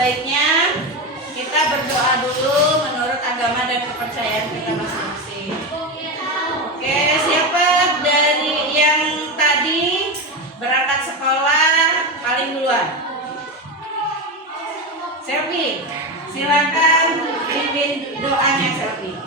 baiknya kita berdoa dulu menurut agama dan kepercayaan kita masing-masing. Oke, siapa dari yang tadi berangkat sekolah paling duluan? Selfie, silakan pimpin doanya Selfie.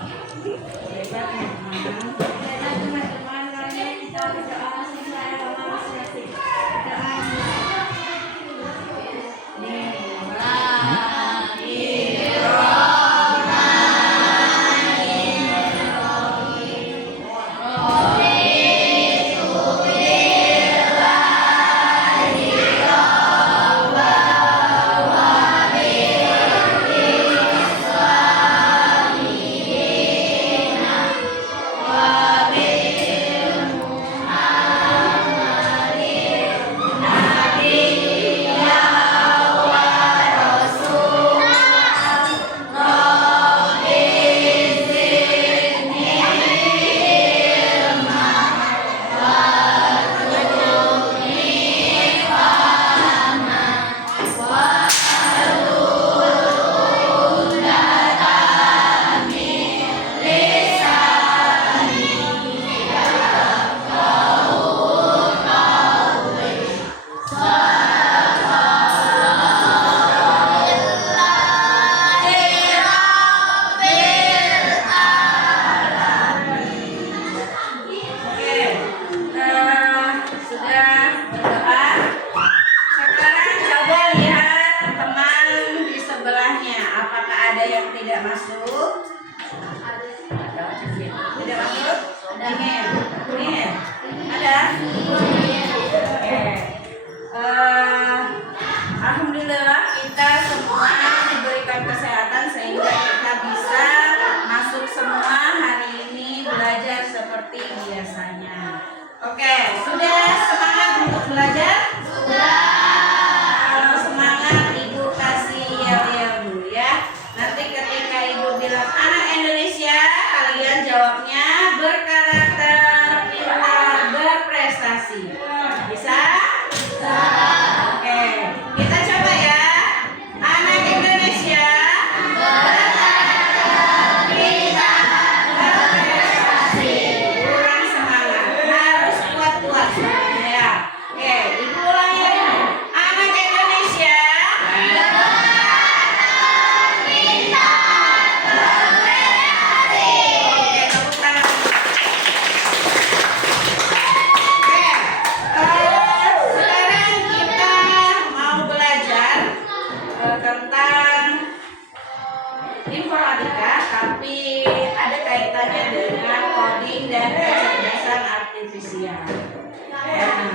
Alhamdulillah kita semua diberikan kesehatan sehingga kita bisa masuk semua hari ini belajar seperti biasanya. Oke, sudah semangat untuk belajar? Sudah. Kalau semangat Ibu kasih yel-yel dulu ya. Nanti ketika Ibu bilang anak Indonesia, kalian jawabnya berkarakter, pintar, berprestasi. Bisa? Bisa. Oke, kita coba ya. Anak Indonesia berkarakter, pintar, berprestasi. Kurang semangat, harus kuat-kuat ya. Oke, Ibu ulangi ya. Anak Indonesia berkarakter, pintar, berprestasi. Oke, tepuk tangan. Sekarang kita mau belajar tentang informatika, tapi ada kaitannya dengan coding dan kecerdasan artifisial. Nah,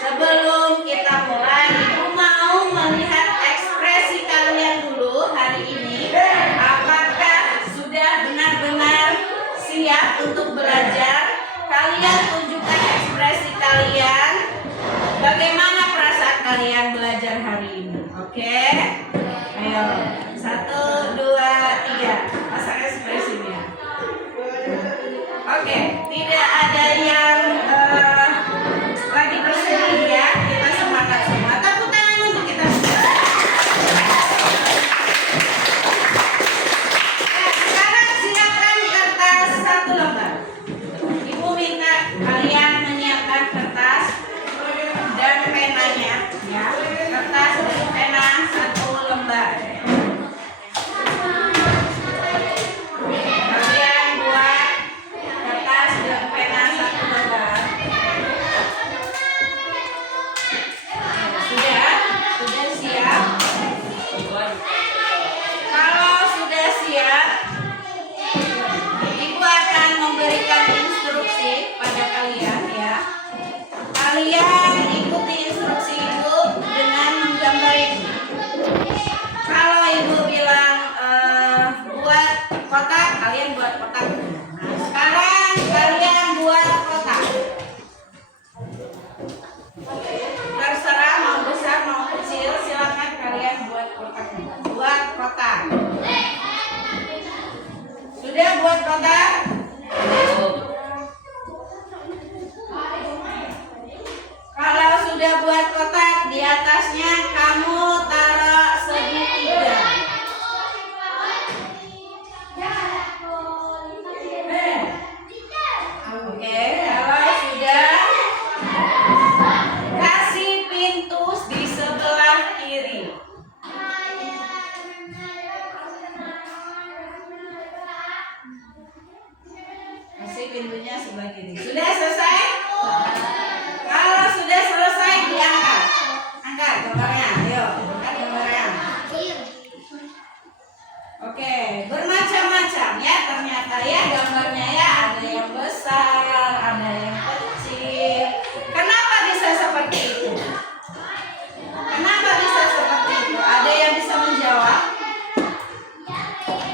sebelum kita mulai, Ibu mau melihat ekspresi kalian dulu hari ini. Apakah sudah benar-benar siap untuk belajar? Kalian tunjukkan ekspresi kalian. Bagaimana perasaan kalian belajar hari ini? Oke? Ayo, 1, 2, 3. Pasang ekspresinya. Oke, tidak ada yang lagi bersedih ya. Kita semangat semua. Tepuk tangan untuk kita semua. Sekarang siapkan kertas 1 lembar. Ibu minta kalian menyiapkan kertas dan penanya ya. Kertas dan pena 1 lembar. Kalian buat kertas dan pena 1 lembar. Sudah siap? Kalau sudah siap, Ibu akan memberikan instruksi pada kalian ya. Kalian ikuti instruksi Ibu dengan menggambar ini. Kalau Ibu bilang buat kotak, kalian buat kotak. Nah, sekarang kalian buat kotak. Terserah mau besar mau kecil, silakan kalian buat kotak. Buat kotak. Sudah buat kotak? Kalau sudah buat kotak, di atasnya kamu taruh segitiga. Kenapa bisa seperti itu? Ada yang bisa menjawab?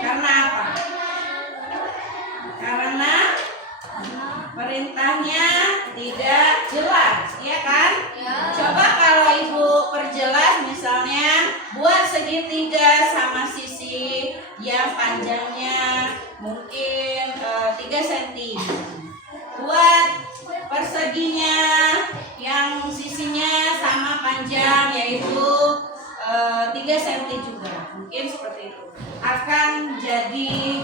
Karena apa? Karena perintahnya tidak jelas, ya kan? Coba kalau ibu perjelas, misalnya buat segitiga sama sisi yang panjangnya mungkin 3 cm. Buat perseginya yang sisinya sama panjang yaitu 3 cm juga. Mungkin seperti itu. Akan jadi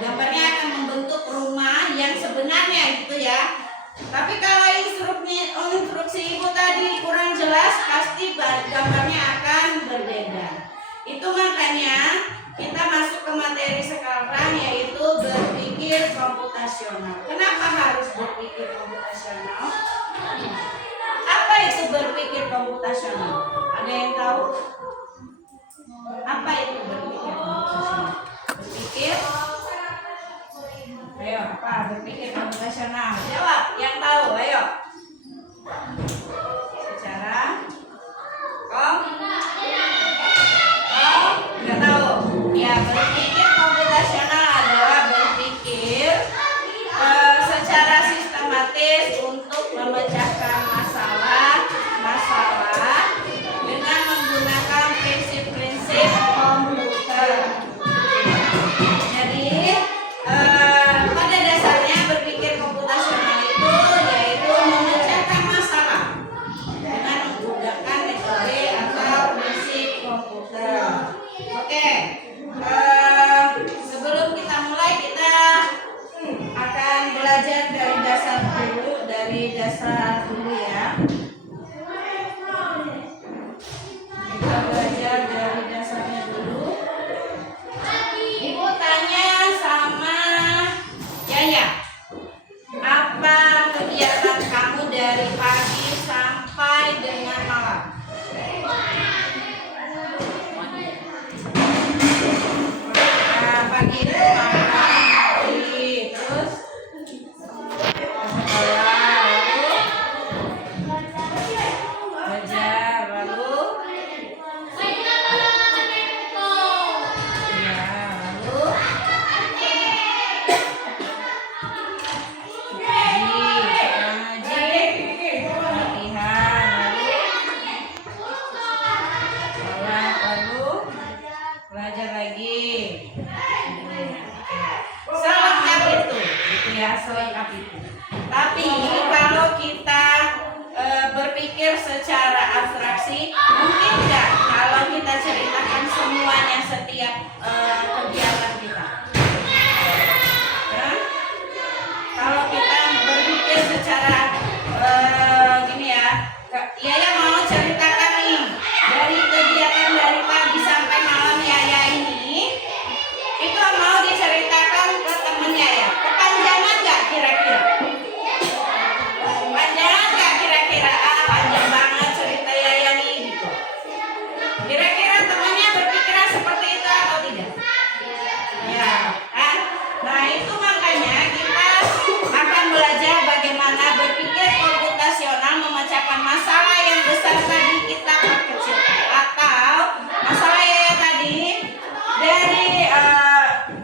gambarnya akan membentuk rumah yang sebenarnya gitu ya. Tapi kalau instruksi ibu tadi kurang jelas, pasti gambarnya akan berbeda. Itu makanya kita masuk ke materi sekarang, yaitu berpikir komputasional. Kenapa harus berpikir komputasional? Apa itu berpikir komputasional? Ada yang tahu? Apa itu berpikir komputasional? Berpikir? Ayo, apa? Berpikir komputasional. Jawab, yang tahu, ayo. Secara nggak tahu. Ya, berpikir komputasional adalah berpikir secara sistematis untuk memecahkan masalah dengan menggunakan prinsip-prinsip komputer. Jadi pada dasarnya berpikir komputasional itu yaitu memecahkan masalah dengan menggunakan metode atau prinsip komputer. Oke, sebelum kita mulai, kita akan belajar dari dasar dulu ya. Kita belajar dari dasarnya dulu. Ibu tanya sama Yaya, apa kegiatan kamu dari pagi sampai dengan malam? Pagi itu mandi, terus sekolah, lalu belajar, lalu belajar lagi. Selengkap itu, gitu ya, selengkap itu. Tapi kalau kita berpikir secara abstraksi, mungkin enggak kalau kita ceritakan semuanya setiap kegiatan kita. Ya? Kalau kita berpikir secara gini ya, Yaya mau ceritakan nih dari kegiatan dari pagi sampai malam Yaya ini, itu mau diceritakan ke temennya ya. Kepanjangan nggak kira-kira? Panjangan nggak kira-kira? Panjang banget cerita Yaya nih gitu. Kira-kira temannya berpikiran seperti itu atau tidak? Ya, kan? Nah itu makanya kita akan belajar bagaimana berpikir komputasional memecahkan masalah yang besar tadi kita perkecilkan, atau masalah Yaya tadi dari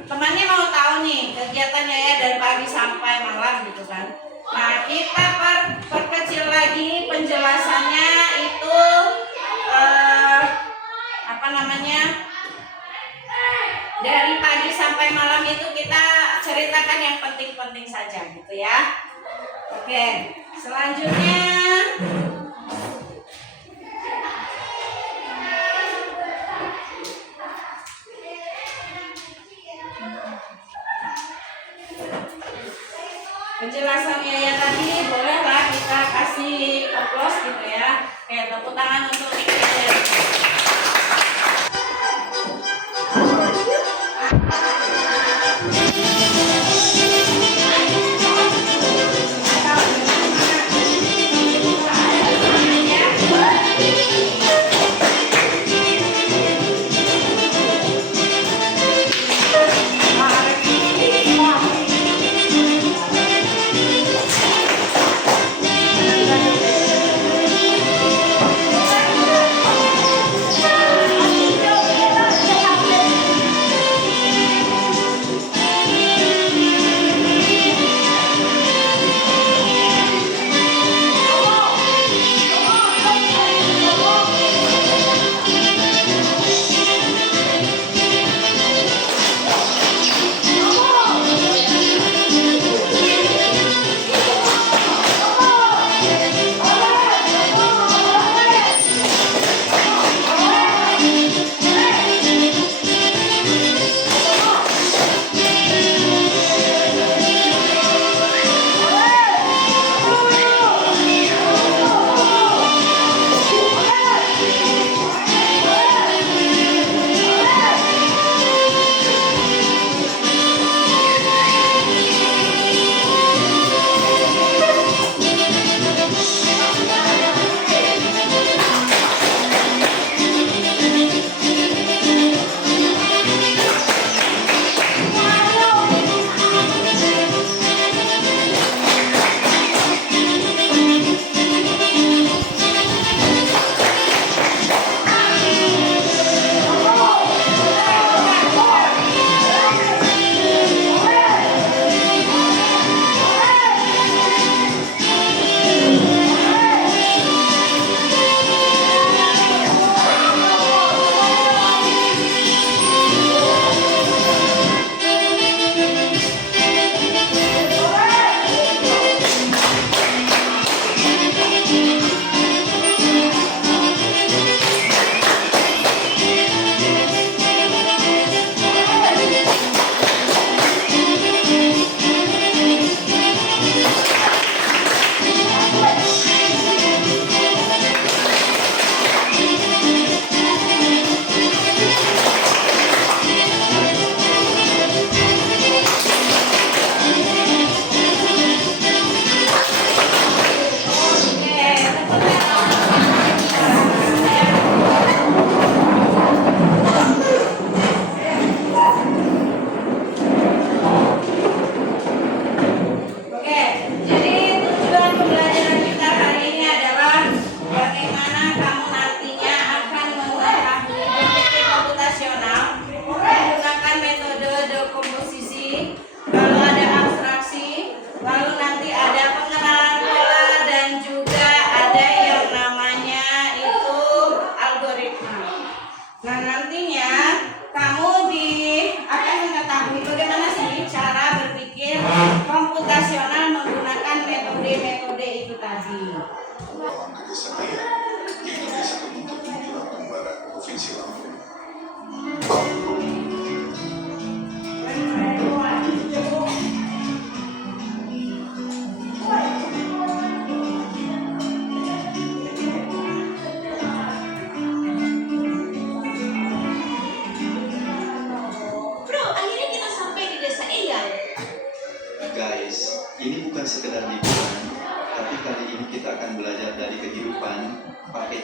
temannya mau tahu nih kegiatan Yaya dari pagi sampai malam gitu kan. Nah kita perkecil lagi penjelasannya itu dari pagi sampai malam itu kita ceritakan yang penting-penting saja gitu ya. Oke, selanjutnya penjelasannya ya tadi bolehlah kita kasih applause gitu ya. Oke, tepuk tangan untuk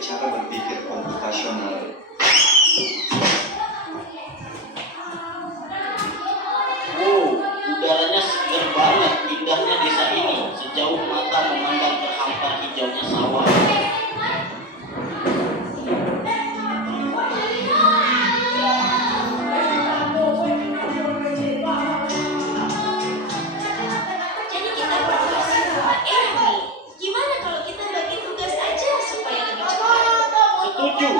cara berpikir komputasional. Wow, udaranya segar banget, indahnya desa ini. Sejauh mata memandang terhampar hijaunya sawah. Jadi kita berdua enak nih. Gimana kalau kita bagi tugas aja supaya lebih cepat? Setuju,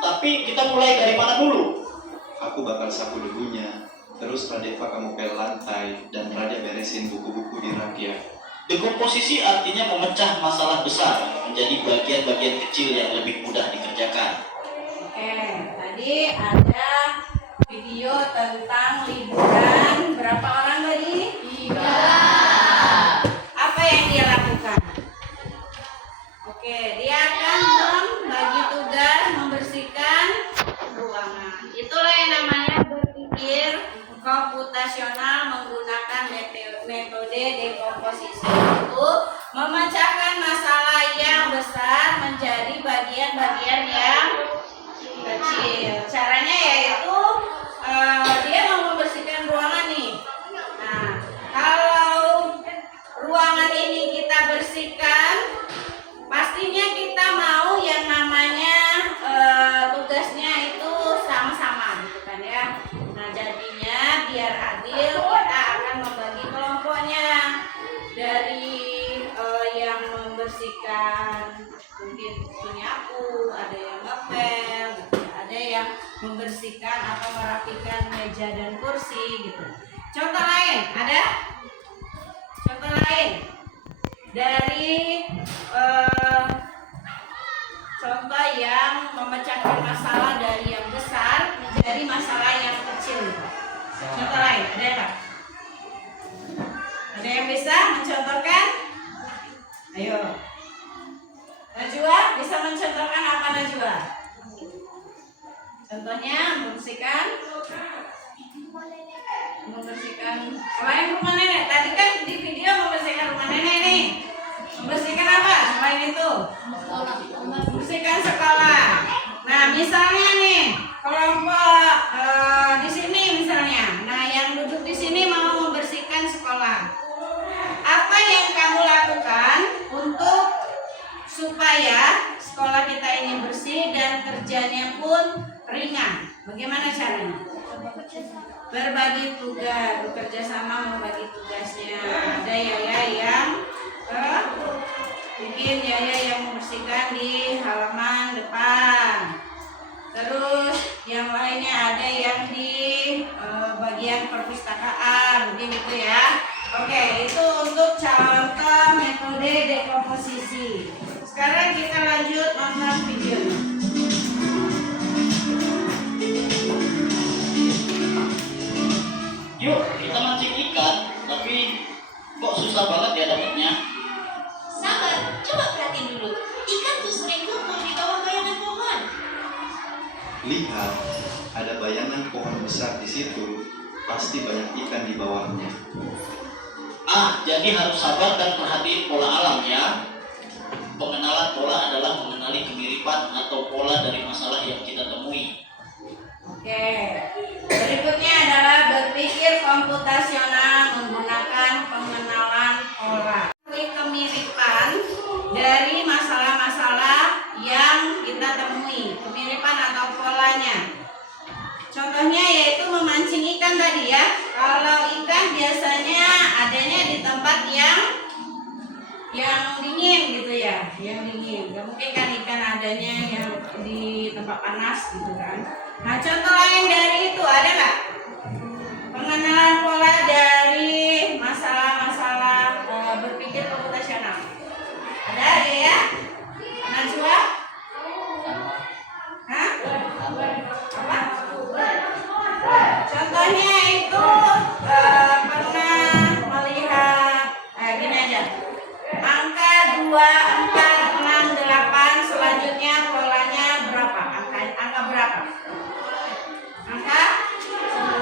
tapi kita mulai dari mana dulu? Aku bakal sapu debunya, terus Radeva kamu pel lantai, dan Radia beresin buku-buku di rakia. Dekomposisi artinya memecah masalah besar menjadi bagian-bagian kecil yang lebih mudah dikerjakan. Oke, tadi ada video tentang liburan. Berapa orang tadi? 3. Apa yang dia lakukan? Oke, dia akan membagi tugas membersihkan ruangan. Itulah yang namanya berpikir komputasional menggunakan metode dekomposisi, itu memecahkan masalah yang besar menjadi bagian-bagian yang kecil. Caranya yaitu dia mau membersihkan ruangan nih. Nah, kalau ruangan ini kita bersihkan, pastinya kita mau yang namanya tugasnya itu sama-sama, gitu kan ya. Nah, jadinya biar adil kita akan membagi kelompoknya. Dari yang membersihkan mungkin menyapu, ada yang ngepel, gitu ya. Ada yang membersihkan atau merapikan meja dan kursi, gitu. Contoh lain ada? Contoh lain dari contoh yang memecahkan masalah dari yang besar menjadi masalah yang kecil. Contoh lain ada nggak? Ada yang bisa mencontohkan? Ayo, Najwa bisa mencontohkan apa Najwa? Contohnya membersihkan selain rumah nenek. Tadi kan di video membersihkan rumah nenek nih. Membersihkan apa selain itu? Membersihkan sekolah. Nah, misalnya nih kelompok di sini misalnya. Nah, yang duduk di sini mau membersihkan sekolah. Apa yang kamu lakukan untuk supaya sekolah kita ini bersih dan kerjanya pun ringan? Bagaimana caranya? Berbagi tugas, bekerja sama membagi tugasnya. Ada Yaya yang mungkin Yaya yang membersihkan di halaman depan. Terus yang lainnya ada yang di bagian perpustakaan, mungkin gitu ya. Oke, itu untuk contoh metode dekomposisi. Sekarang kita lanjut nonton videonya. Yuk, kita mancing ikan, tapi kok susah banget ya dapatnya? Sabar, coba perhatiin dulu. Ikan tuh sering kumpul di bawah bayangan pohon. Lihat, ada bayangan pohon besar di situ, pasti banyak ikan di bawahnya. Jadi harus sabar dan perhatiin pola alam ya. Pengenalan pola adalah mengenali kemiripan atau pola dari masalah yang kita temui. Oke, berikutnya adalah berpikir komputasional menggunakan pengenalan pola. Kemiripan dari masalah-masalah yang kita temui, kemiripan atau polanya. Contohnya yaitu memancing ikan tadi ya. Kalau ikan biasanya adanya di tempat yang dingin gitu ya, yang dingin. Gak mungkin kan ikan adanya yang di tempat panas gitu kan. Nah, contoh lain dari itu ada nggak? Pengenalan pola dari masalah-masalah berpikir komputasional. Ada ya? Najwa? Hah? Apa? Contohnya itu pernah melihat gini aja. Angka 2, 4, 6, 8 selanjutnya polanya berapa? Angka berapa? Angka 9.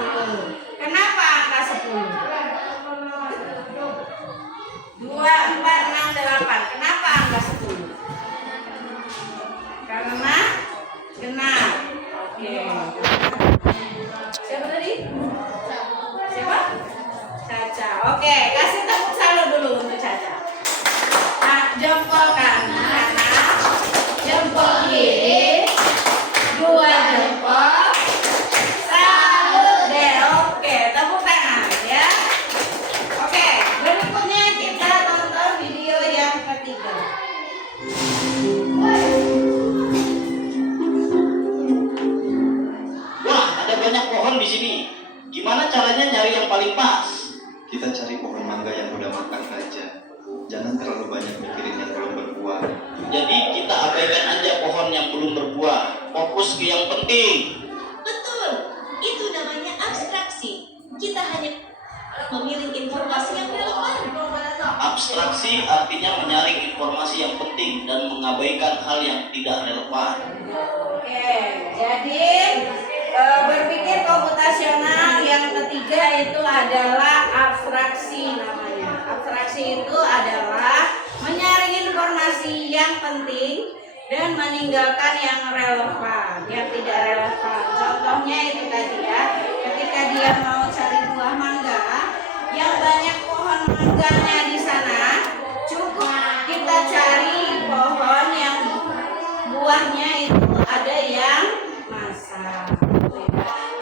kedua, fokus ke yang penting. Betul, itu namanya abstraksi. Kita hanya memilih informasi yang relevan. Abstraksi artinya menyaring informasi yang penting dan mengabaikan hal yang tidak relevan. Oke, jadi berpikir komputasional yang ketiga itu adalah abstraksi namanya. Abstraksi itu adalah menyaring informasi yang penting dan meninggalkan yang relevan, yang tidak relevan. Contohnya itu tadi ya, ketika dia mau cari buah mangga yang banyak pohon mangganya di sana, cukup kita cari pohon yang buahnya itu ada yang masak.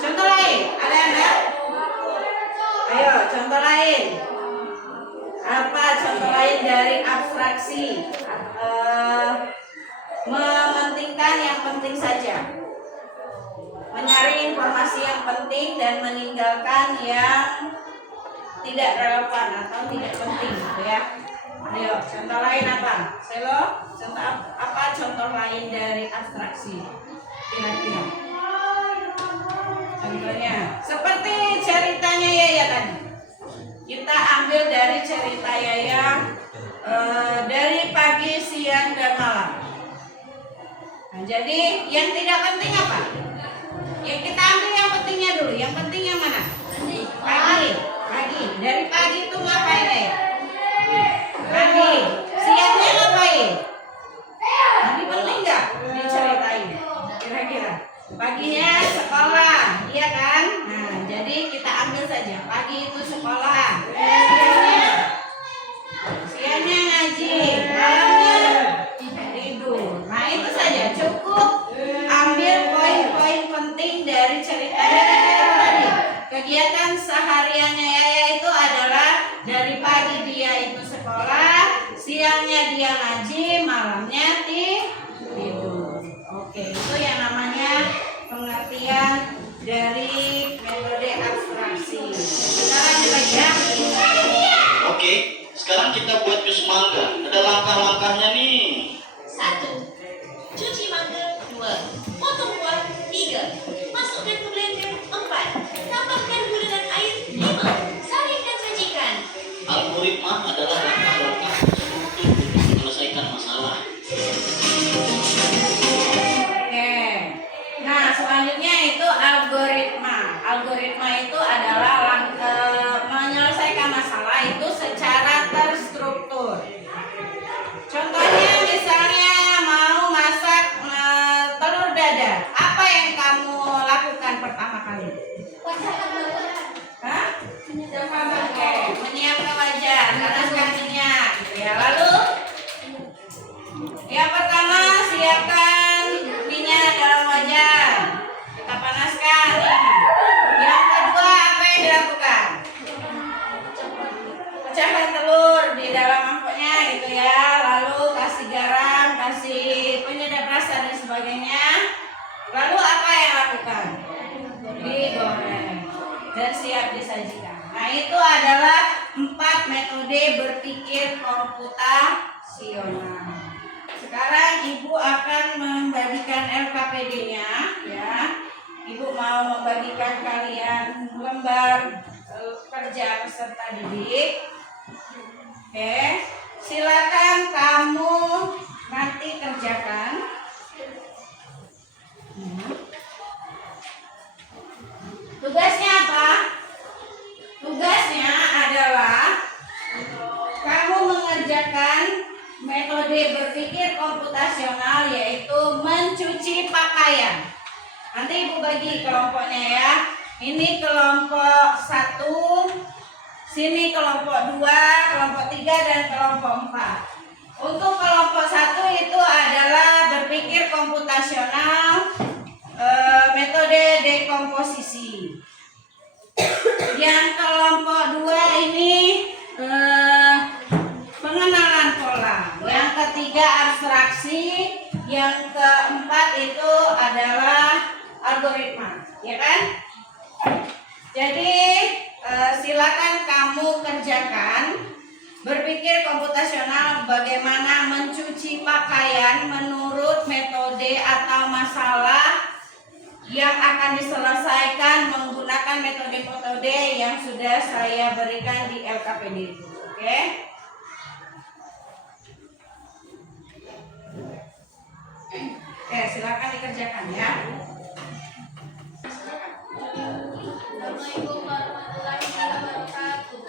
Contoh lain, ada anda? Ayo, contoh lain. Apa contoh lain dari abstraksi? Mementingkan yang penting saja, menyaring informasi yang penting dan meninggalkan yang tidak relevan atau tidak penting, gitu ya. Ayo, contoh lain apa? Selo, contoh apa contoh lain dari abstraksi? Kira-kira. Contohnya, seperti ceritanya Yaya tadi. Kita ambil dari cerita Yaya dari pagi, siang, dan malam. Nah, jadi yang tidak penting apa? Ya kita ambil yang pentingnya dulu. Yang penting yang mana? Pagi. Pagi. Dari pagi itu ngapain ya? Pagi. Siangnya ngapain? Ini penting nggak diceritain? Kira-kira. Paginya sekolah, iya kan? Nah, jadi kita ambil saja. Pagi itu sekolah. Siangnya ngaji. Malamnya tidur. Nah itu saja cukup. Ambil poin-poin penting dari ceritanya tadi. Kegiatan sehariannya Yaya itu adalah dari pagi dia itu sekolah, siangnya dia ngaji, malamnya tidur. Oke, itu yang namanya pengertian dari metode abstraksi. Sekarang belajar. Oke, sekarang kita buat jus mangga. Ada langkah-langkahnya nih. 1. Cuci mangga. 2. Potong buah. 3. Masukkan ke blender. 4. Tambahkan gula dan air. 5. Saring dan sajikan. Algoritma adalah langkah-langkah struktur untuk menyelesaikan masalah. Oke. Nah, selanjutnya itu algoritma. Algoritma itu adalah menyelesaikan masalah itu secara terstruktur. Contohnya misalnya mau masak telur dadar. Apa yang kamu lakukan pertama kali? Hah? Oke, menyiapkan wajan, panaskan minyak. Ya, lalu yang pertama siapkan minyak dalam wajan. Kita panaskan. Yang kedua apa yang dilakukan? Pecahkan telur di dalam mangkoknya gitu ya. Lalu kasih garam, kasih penyedap rasa dan sebagainya. Lalu apa yang lakukan? Digoreng dan siap disajikan. Nah itu adalah 4 metode berpikir komputasional. Sekarang Ibu akan membagikan LKPD-nya ya. Ibu mau membagikan kalian lembar kerja peserta didik. Oke, silakan kamu nanti kerjakan. Tugasnya apa? Tugasnya adalah kamu mengerjakan metode berpikir komputasional yaitu mencuci pakaian. Nanti Ibu bagi kelompoknya ya. Ini kelompok 1, sini kelompok 2, kelompok 3 dan kelompok 4. Untuk kelompok 1 itu adalah berpikir komputasional metode dekomposisi. Yang kelompok 2 ini pengenalan pola. Yang ketiga abstraksi. Yang keempat itu adalah algoritma, ya kan? Jadi silakan kamu kerjakan berpikir komputasional bagaimana mencuci pakaian menurut metode atau masalah yang akan diselesaikan menggunakan metode-metode yang sudah saya berikan di LKPD itu. Oke? Oke, silakan dikerjakan ya. Assalamualaikum warahmatullahi wabarakatuh.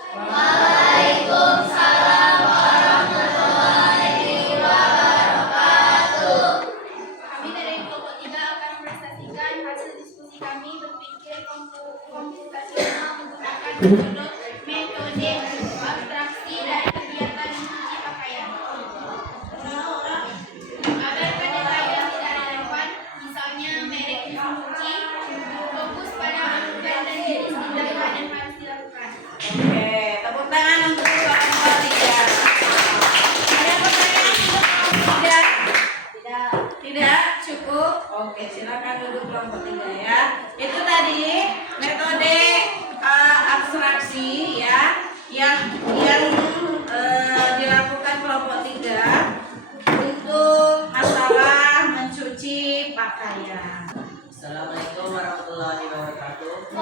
Kami dari kelompok 3 akan mempresentasikan hasil diskusi kami berpikir komputasional menggunakan metode abstraksi dari kegiatan mencuci pakaian. Abaikan detail yang tidak relevan, misalnya merek mesin cuci, fokus pada aturan dan jenis tindakan yang harus dilakukan. Oke, tepuk tangan untuk kelompok 3. Ada pertanyaan untuk kelompok 3? Tidak cukup. Oke, silakan duduk kelompok 3 ya. Itu tadi metode abstraksi ya yang dilakukan kelompok 3 untuk masalah mencuci pakaian. Assalamualaikum warahmatullahi wabarakatuh.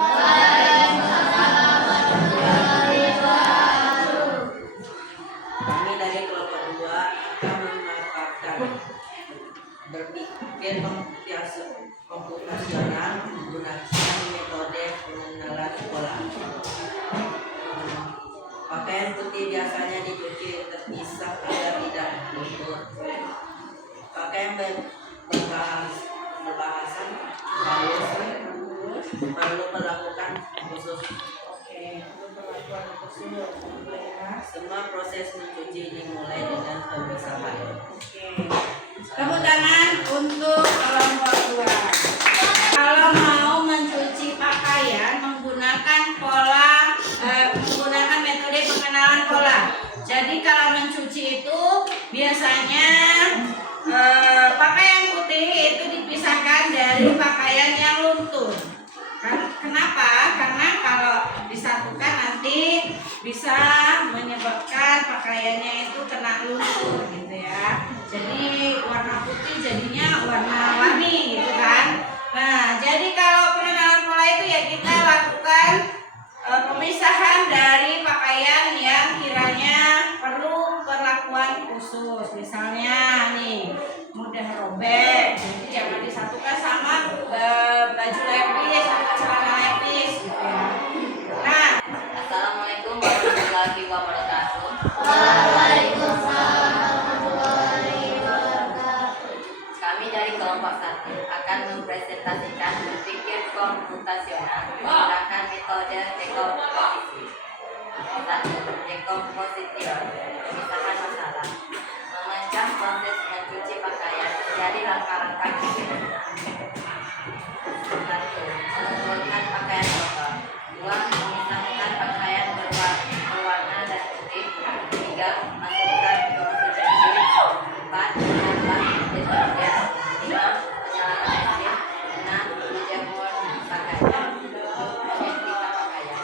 Kami dari kelompok 2 akan memanfaatkan berpikir komputasional menggunakan metode pengenalan pola. Pakaian putih biasanya dicuci terpisah agar tidak luntur. Pakaian berbahasan halus perlu melakukan khusus. Semua proses mencuci dimulai dengan pemisahan. Tepuk tangan untuk kelompok 2. Kalau mau mencuci pakaian menggunakan menggunakan metode pengenalan pola. Jadi kalau mencuci itu biasanya pakaian putih itu dipisahkan dari pakaian yang luntur. Kenapa? Karena kalau disatukan nanti bisa menyebabkan pakaiannya itu kena luntur gitu ya. Jadi warna putih jadinya warna-warni gitu kan. Nah, jadi kalau pengenalan pola itu ya kita lakukan pemisahan dari pakaian yang kiranya perlu perlakuan khusus. Misalnya nih mudah robek, jadi jangan disatukan sama baju lepis atau celana lepis gitu ya. Nah, Assalamualaikum warahmatullahi wabarakatuh. Kami dari kelompok 1 akan mempresentasikan berpikir komputasional menggunakan metode dekomposisi. 1. Dekompositif, pemisahan masalah. Mengancam proses mencuci pakaian dari langkah-langkah berikut. 1. Mengumpulkan pakaian kotor. 2. Memisahkan pakaian berwarna dan putih. 3. Masukkan ke mesin cuci. 4. Menambah deterjen. 5. Menyalakan mesin. 6. Menjemur pakaian. 7. Menyetrika pakaian.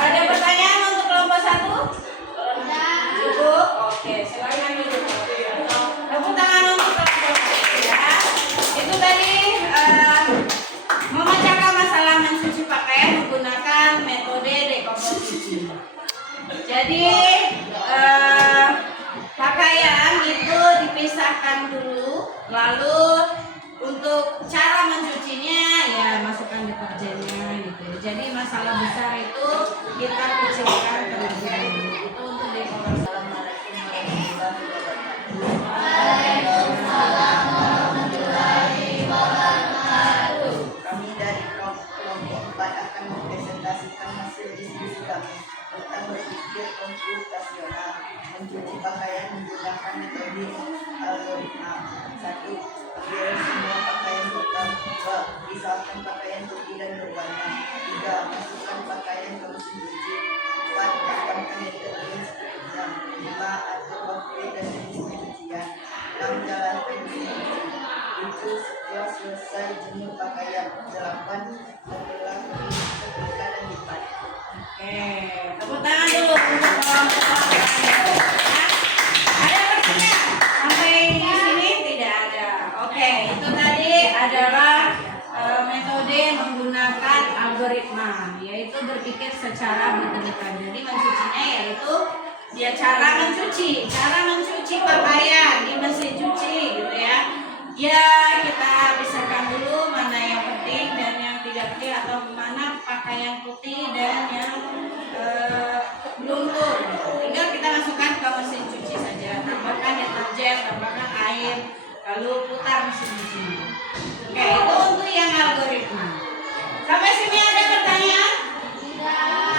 ada pertanyaan untuk kelompok 1? Cukup? Oke, silakan duduk. Tepuk tangan untuk kelompok 1 ya. Itu tadi memecahkan masalah mencuci pakaian menggunakan metode dekomposisi. Jadi pakaian itu dipisahkan dulu, lalu untuk cara mencucinya ya masukkan deterjennya gitu. Jadi masalah besar itu kita kecilkan terlebih dahulu. Itu untuk dekomposisi. Kami dari kelompok 4 akan mempresentasikan hasil diskusi kami tentang berpikir komputasional mencuci pakaian menggunakan metode algoritma. 1. Ambil semua pakaian kotor. 2. Pisahkan pakaian putih dan berwarna. 3. Masukkan pakaian ke mesin cuci. 4. Tambahkan deterjen secukupnya. 5. Atur waktu dan jenis pencucian. 6. Jalankan mesin cuci. 7. Setelah selesai jemur pakaian. 8. Setelah setrika dan lipat. Oke, tepuk tangan dulu untuk kelompok 1. Ada pertanyaan sampai di sini? yaitu berpikir secara bertele-tele. Jadi mencucinya yaitu dia cara mencuci pakaian di mesin cuci gitu ya. Ya, kita pisahkan dulu mana yang penting dan yang tidak penting, atau mana pakaian putih dan yang luntur. Tinggal kita masukkan ke mesin cuci saja, tambahkan deterjen, tambahkan air, lalu putar mesin cuci. Oke, itu untuk yang algoritma. Sampai sini ada pertanyaan?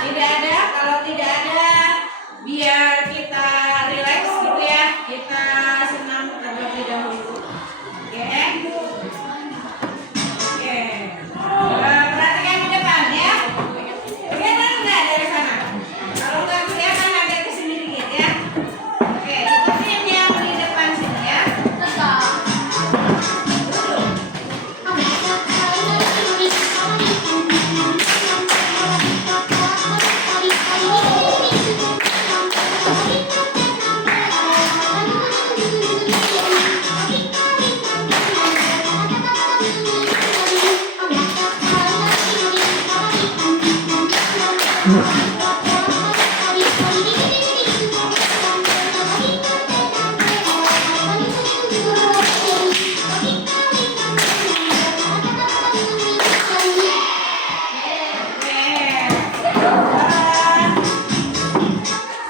Tidak ada. Kalau tidak ada, biar kita relax gitu ya, kita senang terlebih dahulu. Oke. Perhatikan di depan ya. Kelihatan nggak dari sana? Kalau nggak kelihatan agak kesini dikit ya. Oke, ikutin yang di depan sini ya.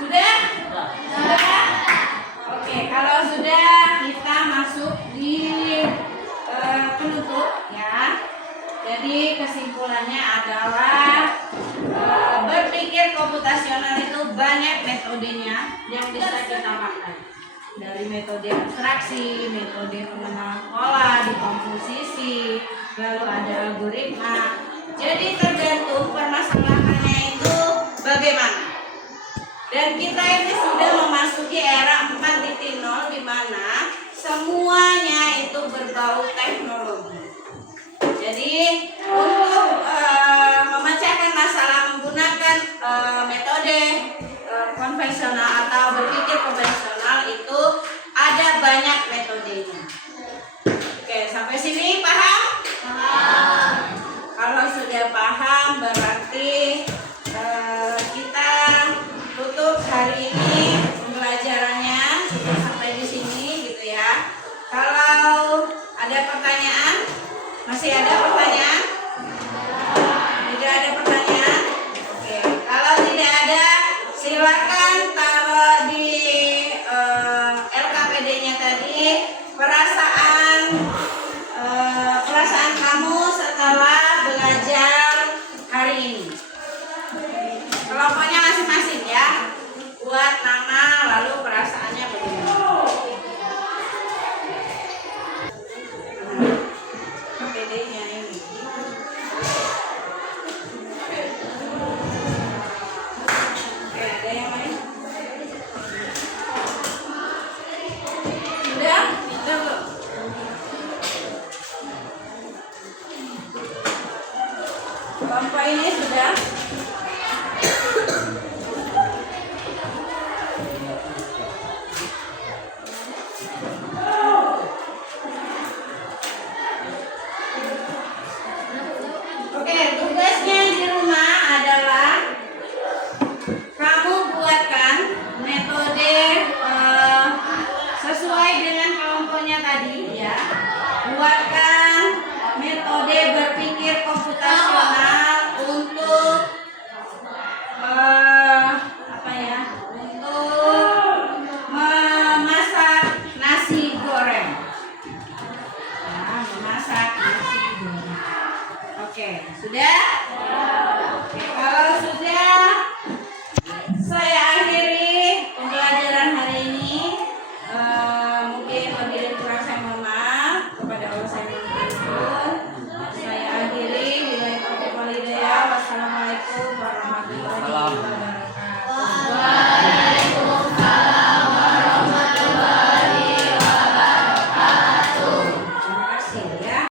Sudah? Oke, kalau sudah kita masuk di penutup ya. Jadi kesimpulannya adalah berpikir komputasional itu banyak metodenya yang bisa kita pakai. Dari metode abstraksi, metode pengenalan pola, dekomposisi, lalu ada algoritma. Jadi tergantung permasalahannya itu bagaimana. Dan kita ini sudah memasuki era 4.0 di mana semuanya itu berbau teknologi. Jadi untuk memecahkan masalah menggunakan metode konvensional atau berpikir konvensional itu ada banyak metodenya. Oke, sampai sini paham? Paham. Kalau sudah paham berarti kita tutup hari ini pembelajarannya sudah sampai di sini gitu ya. Kalau ada pertanyaan, masih ada pertanyaan? Tidak ada pertanyaan? Oke, kalau tidak ada silakan taruh di LKPD-nya tadi perasaan kamu setelah belajar hari ini. Kelompoknya masing-masing ya. Buat nama lalu perasaannya bagaimana. PD-nya ini. Oke, ada yang lain? Sudah? Sudah belum? Kelompok ini sudah? Oke, tugasnya di rumah adalah kamu buatkan metode sesuai dengan kelompoknya tadi ya. Buatkan metode berpikir komputasional untuk untuk memasak nasi goreng. Nah, memasak nasi goreng. Oke, sudah?